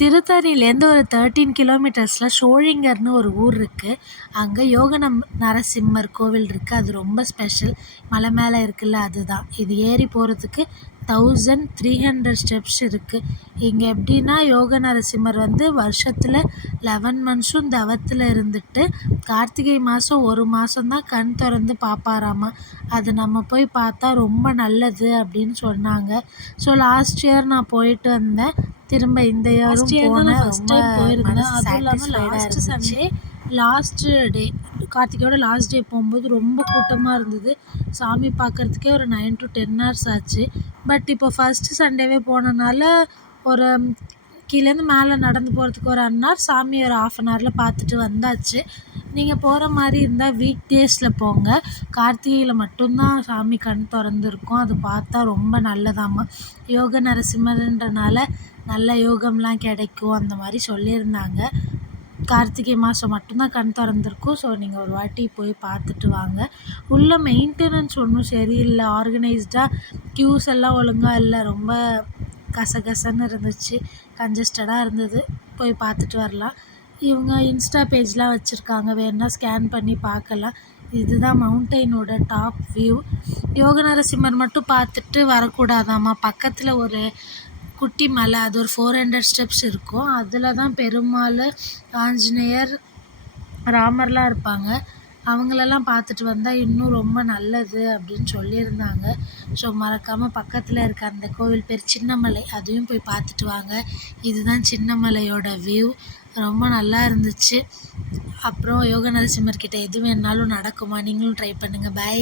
திருத்தணியிலேருந்து ஒரு 13 கிலோமீட்டர்ஸில் ஷோழிங்கர்னு ஒரு ஊர் இருக்குது. அங்கே நரசிம்மர் கோவில் இருக்குது. அது ரொம்ப ஸ்பெஷல். மலை மேலே இருக்குல்ல, அதுதான். இது ஏறி போகிறதுக்கு 1300 ஸ்டெப்ஸ் இருக்குது. இங்கே எப்படின்னா, யோக நரசிம்மர் வந்து வருஷத்தில் 11 மந்த்ஸும் தவத்தில் இருந்துட்டு கார்த்திகை மாதம் ஒரு மாதம்தான் கண் திறந்து பார்ப்பாராமா. அது நம்ம போய் பார்த்தா ரொம்ப நல்லது அப்படின்னு சொன்னாங்க. ஸோ லாஸ்ட் இயர் நான் போயிட்டு வந்தேன். திரும்ப இந்த இயரும் போனேன். ஃபஸ்ட் டைம் போயிருந்தேன். அதுவும் இல்லாமல் லாஸ்ட் சண்டே லாஸ்ட்டு டே, கார்த்திகையோட லாஸ்ட் டே போகும்போது ரொம்ப கூட்டமாக இருந்தது. சாமி பார்க்குறதுக்கே ஒரு 9 to 10 hours ஆச்சு. பட் இப்போ ஃபஸ்ட்டு சண்டேவே போனனால ஒரு கீழேருந்து மேலே நடந்து போகிறதுக்கு ஒரு 1 hour, சாமி ஒரு 1/2 hourல பார்த்துட்டு வந்தாச்சு. நீங்கள் போகிற மாதிரி இருந்தால் வீக் டேஸில் போங்க. கார்த்திகையில் மட்டும்தான் சாமி கண் திறந்துருக்கும். அது பார்த்தா ரொம்ப நல்லதாம்மா. யோக நரசிம்மர்ன்றனால நல்ல யோகம்லாம் கிடைக்கும் அந்த மாதிரி சொல்லியிருந்தாங்க. கார்த்திகை மாதம் மட்டும்தான் கண் திறந்துருக்கும். ஸோ நீங்கள் ஒரு வாட்டி போய் பார்த்துட்டு வாங்க. உள்ள மெயின்டெனன்ஸ் ஒன்றும் சரியில்லை. ஆர்கனைஸ்டாக க்யூஸ் எல்லாம் ஒழுங்காக இல்லை. ரொம்ப கசகசன்னு இருந்துச்சு. கன்ஜஸ்டடாக இருந்தது. போய் பார்த்துட்டு வரலாம். இவங்க இன்ஸ்டா பேஜ்லாம் வச்சுருக்காங்க, வேணுன்னா ஸ்கேன் பண்ணி பார்க்கலாம். இதுதான் மவுண்டெயினோட டாப் வியூ. யோக நரசிம்மர் மட்டும் பார்த்துட்டு வரக்கூடாதாம்மா. பக்கத்தில் ஒரு குட்டி மலை, அது ஒரு 400 ஸ்டெப்ஸ் இருக்கும். அதில் தான் பெருமாள், ஆஞ்சநேயர், ராமர்லாம் இருப்பாங்க. அவங்களெல்லாம் பார்த்துட்டு வந்தால் இன்னும் ரொம்ப நல்லது அப்படின்னு சொல்லியிருந்தாங்க. ஸோ மறக்காமல் பக்கத்தில் இருக்க அந்த கோவில் பேர் சின்னமலை, அதையும் போய் பார்த்துட்டு வாங்க. இதுதான் சின்னமலையோட வியூ. ரொம்ப நல்லா இருந்துச்சு. அப்புறம் யோக நரசிம்மர்கிட்ட எது வேணாலும் நடக்குமா, நீங்களும் ட்ரை பண்ணுங்கள். பை.